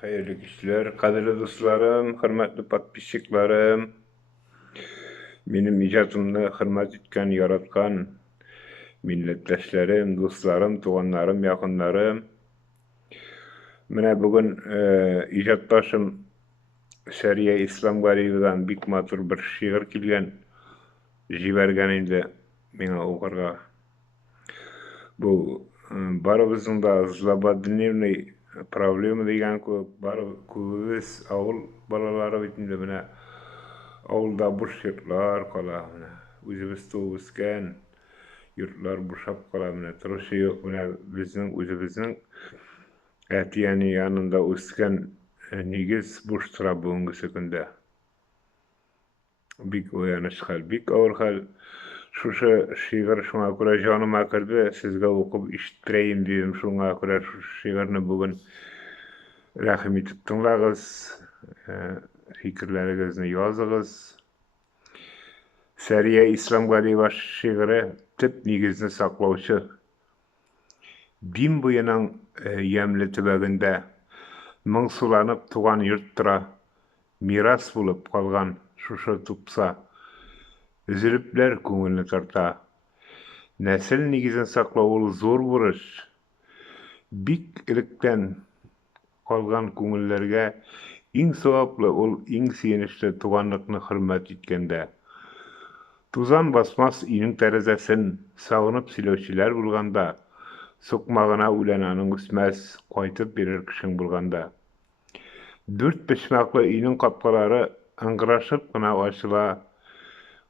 Hayırlı kişiler, kadirli dostlarım, hürmetli patpişiklerim, benim icatımda hürmet etken, yaratkan milletleşlerim, dostlarım, tuğanlarım, yakınlarım. Mine bugün icatdaşım Seriye İslam Garibi'den bik matur bir şiir kilgen, jibergen indi mine okurga. Bu barabızın da zlobodnevny problemi degan bar kubis avul balaları bitinde mine avulda boş yurtlar kala mine üzübüz tuğusken yurtlar boşap kala mine turuşu yok mine bizning özübüzning etiyeni yanında usken nigiz boş tura bugungi sekinde bik uyanış hal bik awur hal şuşa şiir şuna göre janıma kirdi sizge okup işittireyim dedim şuna göre şu şiirni bugün rahim etip tınlagız fikirlerinizni yazıgız. Seriye İslam Galiba şiiri tip nigizni saklauçı bin buyanın yemli tübeginde mıň sulanıp tugan yurttıra miras bulup kalgan şuşa tupsa üzülüpler köňülni tarta. Nesil nigizin saklawul zor buruş. Bik ilikden kalgan köňüllerge iň sowaply ol iň seýenişli tuganlykny hürmet etkende. Tuzan basmas iniň terezesin sagynyp sileýçiler bulganda, sokmagyna ulananyň üsmäs goýtup berer kişiň bulganda. Dört beşmakly iniň kapgalary aňgyraşyp gyna açyla.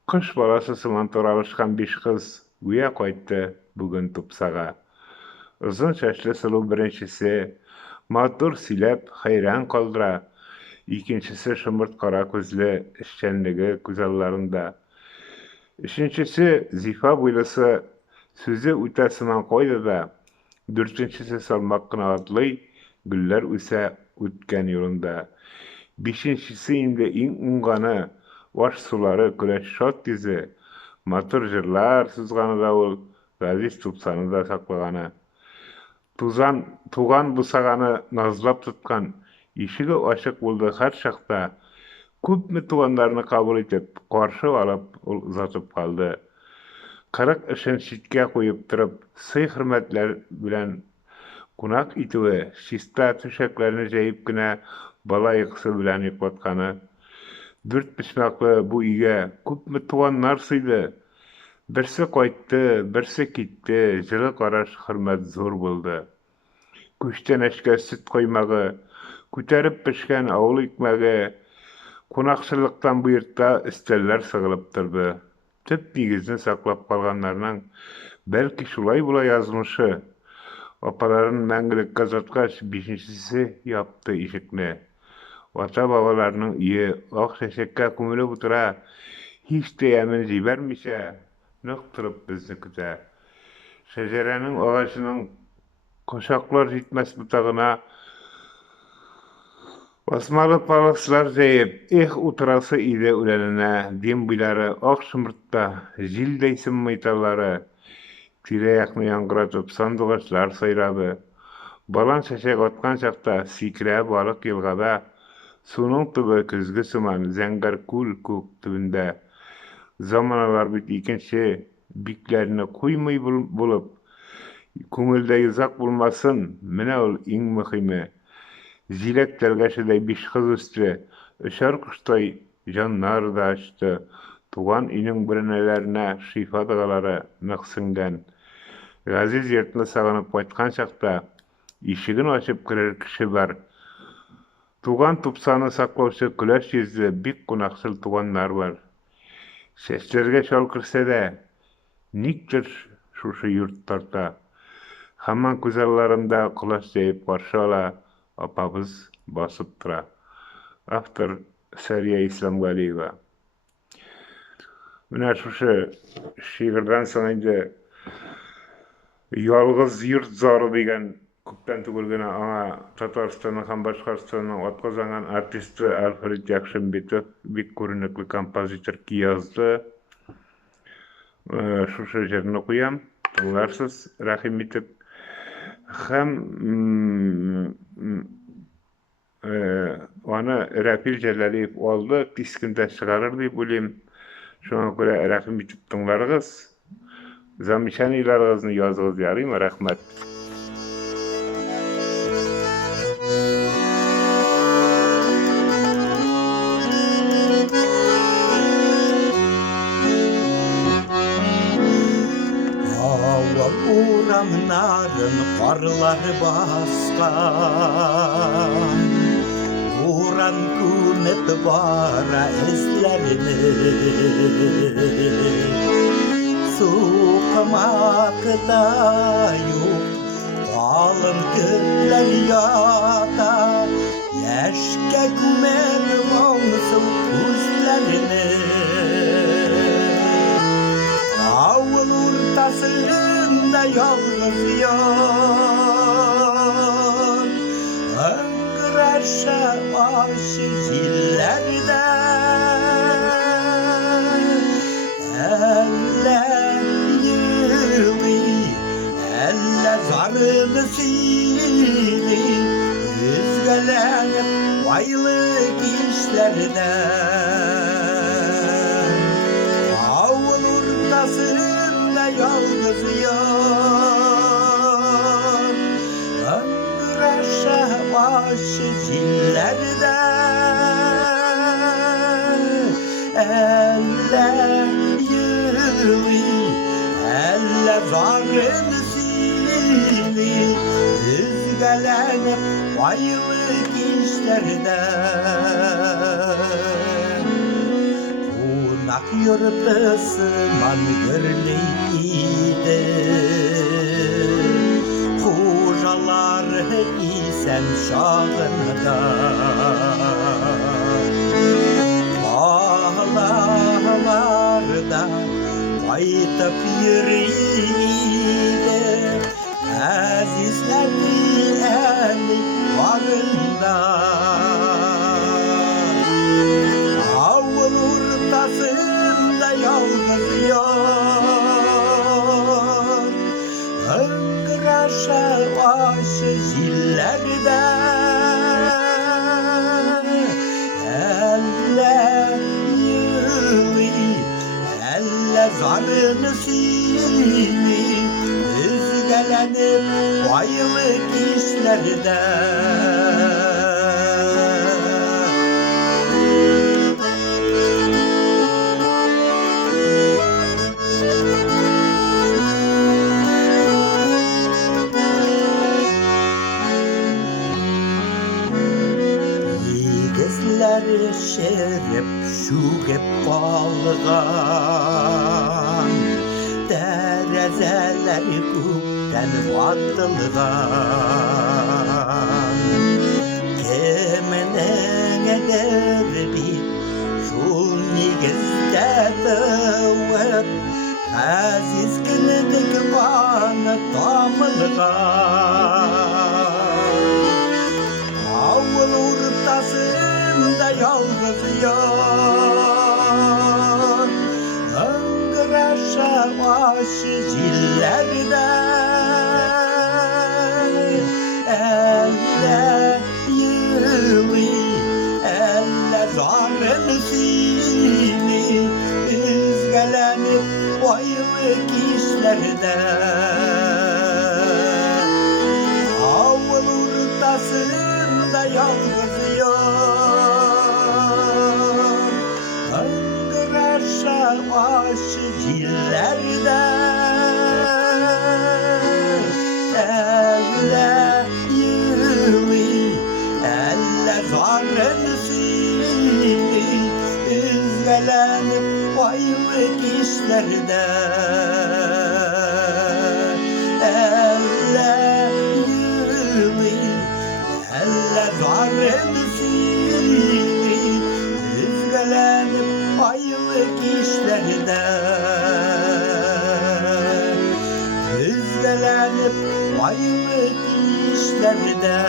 Kış balası syman turalyşgan beş kız güýe goýtdy bugün tupsaga. Uzun çaçly suly birinçisi matur silep hayran kaldıra. İkincisi şımırt kara gözlü işçenligi güzellarında. Üçüncüsü zifa boýlasy sözü ütäsinden koýdy da. Dörtüncüsü salmak kanagatly güller üse ütgen ýolunda. Beşinçisi indi iň uňgany baş sulary güleç şot dizi. Matur jyrlar sızgany da ol gaziz tupsany da saklagany. Tugan bu sagany nazlap tutkan işigi açyk boldy her şakda. Köpmi tuganlaryny kabul etip, garşy alıp uzatyp kaldy. Kırık işin şitke koyup durup, syý hürmetler bilen kunak itiwe, şista tüşeklerini jeyip güne bala ýykysy bilen ýyklatkany. Dört pişmakly bu ige köpmi tuganlar syýdy. Birsi goýtdy, birsi gitdi, jyly garaş hürmet zor boldy. Güçten eşke süt koymagy, küterip pişken awul ekmegi, kunakçylykdan bu ýurtda isteller sygylyp durdy. Tüp nigizni saklap kalganlarynyň belki şulay bula ýazmyşy. Opalaryň mäňgilik gazatgaç beşinçisi ýapdy işikni. Wata babalarynyň iýi ok şeşekkä kömüle butura, hiç diýemin jibermişe, nyktyryp bizni kütä. Şejereniň agaçynyň koşaklar jitmez butagyna basmaly palakçylar jeyip, uturasy ide ülenine, dem bilary ok şymyrtda, jildeý symytalary, tire ýakny ýangyratyp sandygaçlar saýraby. Balan şeşek otgan çakda sikirä balyk ýylgada, sunyň tuby küzgi syman zenger kul kök tübünde. Zamanalar bit ikinçi biklerini kuýmy bulup, köňülde ýyzak bulmasyn, mine ol iň mühimi. Zilek delgeşidey beş kız üstü, öşer kuştay jannar da açtı. Tugan iniň birenelerine şifa dagalary nyksyňdan. Gaziz ýertini saganyp goýtgan çakda, işigini açyp girer kişi bar. Tugan tupsany saklawçy güleç ýüzli bik gunakçyl tuganlar bar. Seslerge şol kirsede, nikdir şuşy ýurtlarda. Hamman güzellarynda kulaç deyip garşy ala, apabız basyp tura. After Seriye İslam Galiba. Mine şuşy şiirden soň indi ýalgyz ýurt zary diýen köpden tügülgene aňa Tatarstanyň hem Başgarstanyň atgazanan artisti Alfred Ýakşembetow bik görnekli kompozitor ýazdy. Şuşy jerini okuýam. Tыңlarsyz rahim etip. Hem Rapil Celaliyip oldu, diskinde çıkarır diýip bilim. Şoňa görä rakym bitip diňlargyz. Zamişan ýylargyzyny ýazygyz ýarymy, rahmat. Uramnarın qarlar baskan Uran kümep bara ezlerini Suqmakda yok qalın güllər yada Yaşka kümep olsun üzlerini Avul urtasında yalnız yar Öngüreşe başı zillerde Eller yılı, eller zarını sili Üzgelenip vaylık işlerde Avul urtasında yalnız yar Öngüreşe başı zillerde Eller yılı, eller zarını sili Üzgelenip vaylık işlerde Unak yurtısıman görleydi Hocalar isem şağında Bağlarlarda baytıp yürüydi Azizlerdi eli varında Avul urtasında yalnız yar Öngüreşe başı zillerde Eller yılı, eller zarını sili Üzgelenip vaylık işlerde Yigizler şerip şu hep balgan Derezeler kupten vatılgan Kiminin eder bir şul yigizde dıvıp Aziz kinidik bana tamılgan Avul urtasında yalnız yar Öngüreşe başı zillerde Eller yılı, eller zarını sili Üzgelenip vaylık işlerde Avul urtasında yalnız yar Öngüreşe başı zillerde Eller yılı, eller zarını sili Üzgelenip vaylık işlerde Eller yılı, eller zarını sili Üzgelenip vaylık işlerde Üzgelenip vaylık işlerde